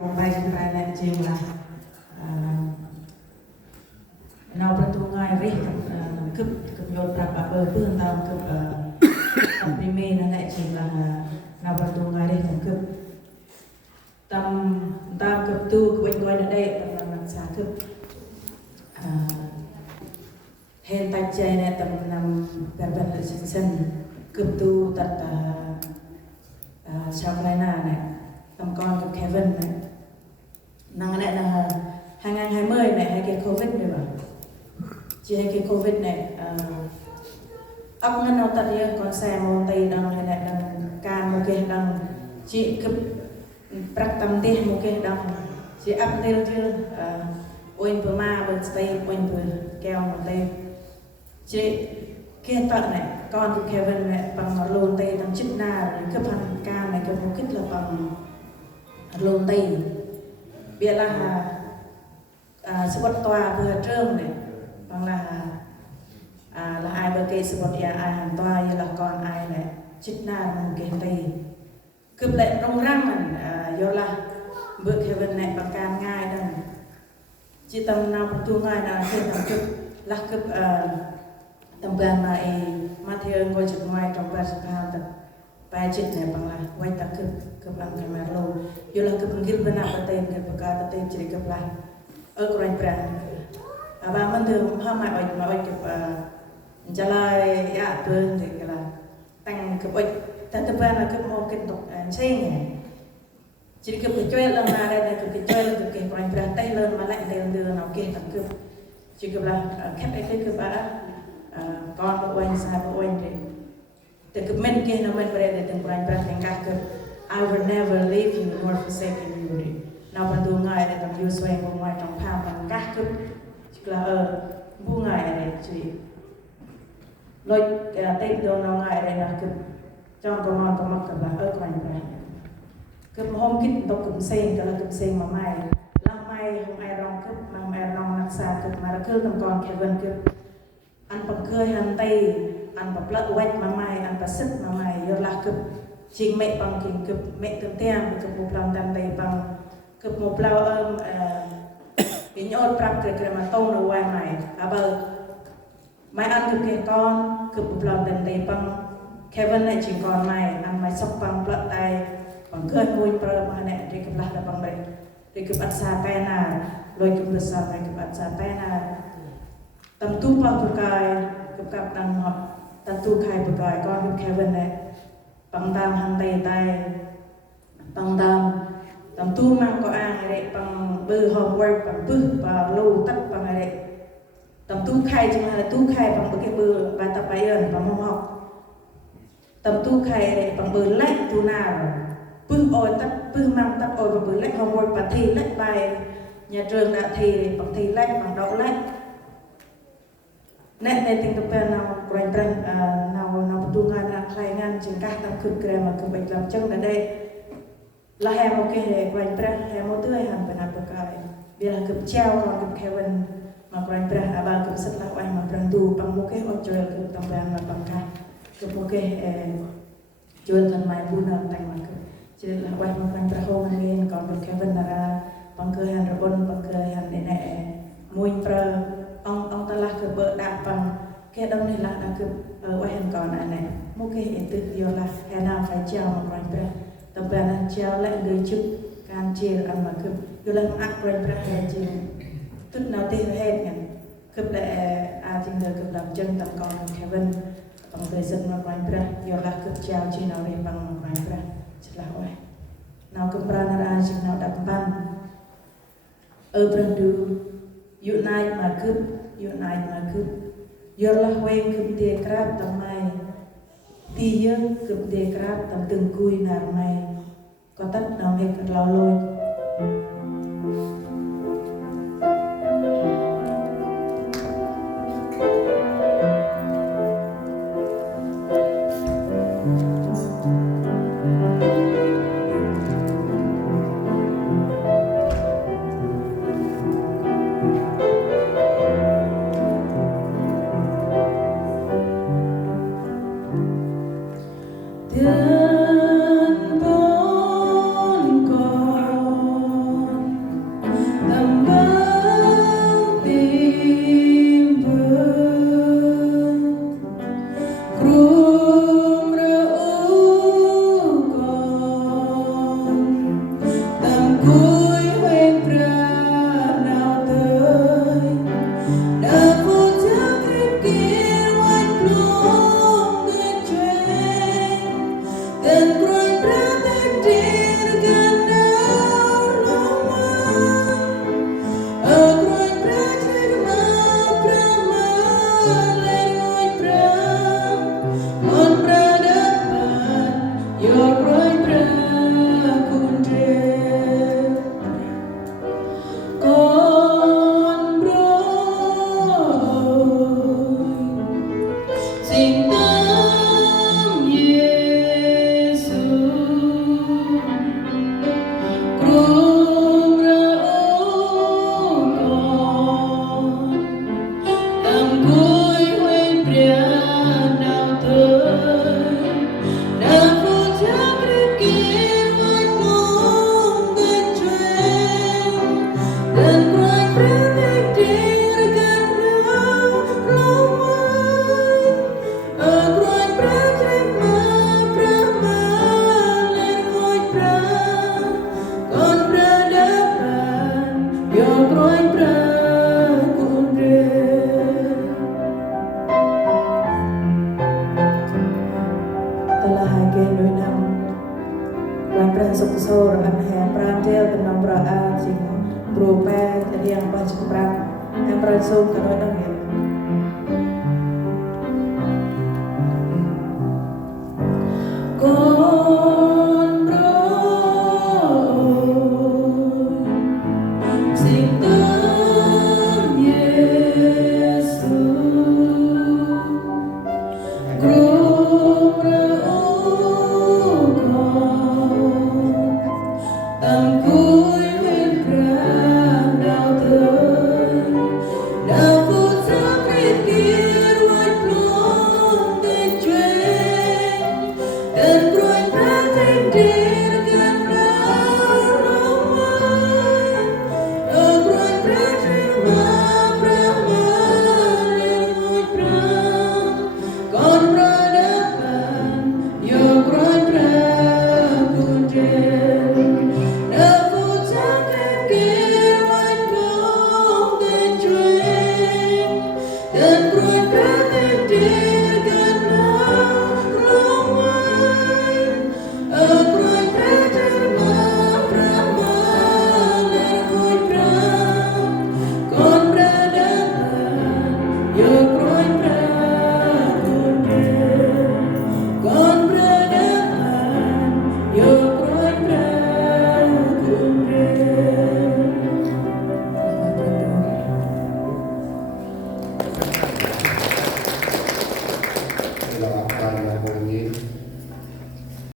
Baik perayaan jumlah nàoประตูง่ายริคึบยศประปะเพื่อนตามคึบตัมพิเมนั่นแหละจริงละnàoประตูง่ายริคึบตามคึบตู้คึบก้อยนั่นได้ตามนักศึกษาคึบเห็นตัดใจเนี่ยตามนำแบบแบบเส้นคึบตู้ตัดชาวไร่นาเนี่ยตามก้อนกับเควินเนี่ยนางเนี่ยhàng ngàn 20 này hay cái covid này mà chỉ hay cái covid này ông ngân nào tận riêng con xe mô tây đang hay này đang can một cái đang chỉ cấp bạc tâm tê một cái đang chỉ áp lên chưa oin bờ ma bờ tây oin bờ keo một tây chỉ kia tận này con của Kevin này bằng lôn tây đang chích na cấp hàng can này cấp một kích là bằng lôn tây biết là sebut tua vừa trương này bằng là ai bơ cây sebut ya ai hàng tua như là con ai này chích na một cái tây cướp lệ trong răng mình do là bữa Kevin này bằng can ngay đó chỉ tầm nào tu ngay là trên tầm cướp là cướp tầm gan mà theo ngồi chụp ngoài trong ba sập hàng tập bài chích này bằng là quay tập cướp làm camera lâu do là cướp ngir benar betul cướp betul chỉ cướp lại ở Grand Prix và mình thường hôm nay nói cướp trả lời ya bên thì là tăng cướp tại tập ban là cướp một cái tục xây này chỉ cướp cái chơi lần nào đây cướp cái chơi cướp cái Grand Prix tay lên mà lại đều đưa nào kia tập cướp chỉ cướp là khách ấy cướp con của anh sai của anh thì từ cướp mình kia nó mình về để từng Grand Prix thành các cướp I will never leave you nor forsake you nào ban đầu ngày để tầm yêu xoay vào ngoài trong phàm bằng các cướp chỉ là bu ngày này chỉ lôi tên đồ nào ngày đây là cướp trong con non con mắc cướp là ở Grand Prix cướp hôm kít tộc cướp sen cái là cướp sen mà mai lắm mai không ai rong cướp mà không ai rong nặng xa cướp mà là cướp thằng con Kevin cướp ăn bắp cưa hành tây ăn bắp lợn quay mà mai ăn bắp sứt mà mai giờ là cướp chính mẹ bằng kinh cướp mẹ tương tem cướp một lòng tam tây bằng cướp một lòng cái nhốt prap cái mà tông nó quay mày bờ mai ăn cướp cái con cướp một lòng tam tây bằng Kevin này chỉ còn mày ăn mày sóc bằng lợn tay bằng cưa ngồi prap mà này thì cướp là bằng vậy thì cướp ăn sa tay na lôi cướp besar này cướp ăn sa tay na tầm tu bao tu cài cướp cặp đằng họ tầm tu khai tu cài con cướp Kevin này bằng tam hàng tay tay bằng tầm tu mang có ai đấy bằng bư homework bằng bư và lưu tắt bằng ai đấy tầm tu khai chứ là tu khai bằng cái bư và tập bài ơn bằng mong học tầm tu khai đấy bằng bư lách tu nào bư ôi tắt bư mang tắt ôi và bư lách homework và thi lách bài nhà trường đã thi bằng thi lách bằng đậu lách nèในติงตัวnào Grand Prix nào tu ngan là khai ngan trên các tập cực kề mà cực bệnh làm chân là đây là hè một cái hè Grand Prix hè một tươi hẳn phải nạp cái vì là cực treo còn cực Kevin mà Grand Prix ba cực rất là oai mà Grand tu bằng một cái ô chơi cực tầm bèn mà bằng cái cực một cái chơi thần mai buôn là thành mà cực chỉ là oai mà Grand Prix hôm nay còn cực Kevin là bằng cơ hàn rồi bằng cơ hàn để nè mui pro ông ta là cái bờ đạp bằng cái đông này là cái ở ngoài hàng còn này một cái hiện tượng điều là hè nào phải treo một Grand Prix tập đoàn là treo lại người chức can chia ăn mà cướp điều là ăn Grand Prix hè chia tức nào tê hết nhỉ cướp lại chính là cướp làm chân tầm còn Kevin bằng người dân mà Grand Prix điều là cướp treo chia nào để bằng Grand Prix chỉ là vậy nào cướp ra là chỉ nào đặt ban ở bên đường unite mà cướp giờ là quen cướp tiền crab tầm mai tia cướp tiền crab tầm từng cùi nàng mai có tất nào hết cả lao lôi Hãy subscribe cho kênh Ghiền Mì Gõ để không bỏ lỡ cuối quên ra nào tới đã vô chắc hết kia oanh luôn người chuyện gần quên ra tên riêng gần nào lòng ở quên ra trên mơ lên ngôi ra on ra đất bàn your quên ra cùng trên con rồi xin tâm Giêsu cùng ra ôm con tầm cuối quên nào tới đã vô chắc được kia vách mong gần chuyện gần quanh ra tay riêng gần nhau lòng anh ở quanh ra trên mơ lên ngôi ra con ra đất bàn your quanh ra cùng telah hagen doi nam Ran pran suk sor an hem pran tel tenam pra a sing bro pe yang pa suk pran hem pran suk ka doi nam ya con rồi xin tâm Giêsu cùng ra ôm con tầm cuối quên ra nào tới đã vô chắc hết kia oanh luôn người chuyện gần quên ra tên riêng gần nào lòng anh ở quên ra trên mơ lên ngôi ra con ra đất bàn your quên ra cùng trên đã vô chắc hết kia oanh luôn người chuyện gần quên ra tên riêng gần nào lòng anh ở quên ra trên mơ lên ngôi ra con ra đất bàn your quên ra cùng trên con ra đất bàn your quên ra cùng trên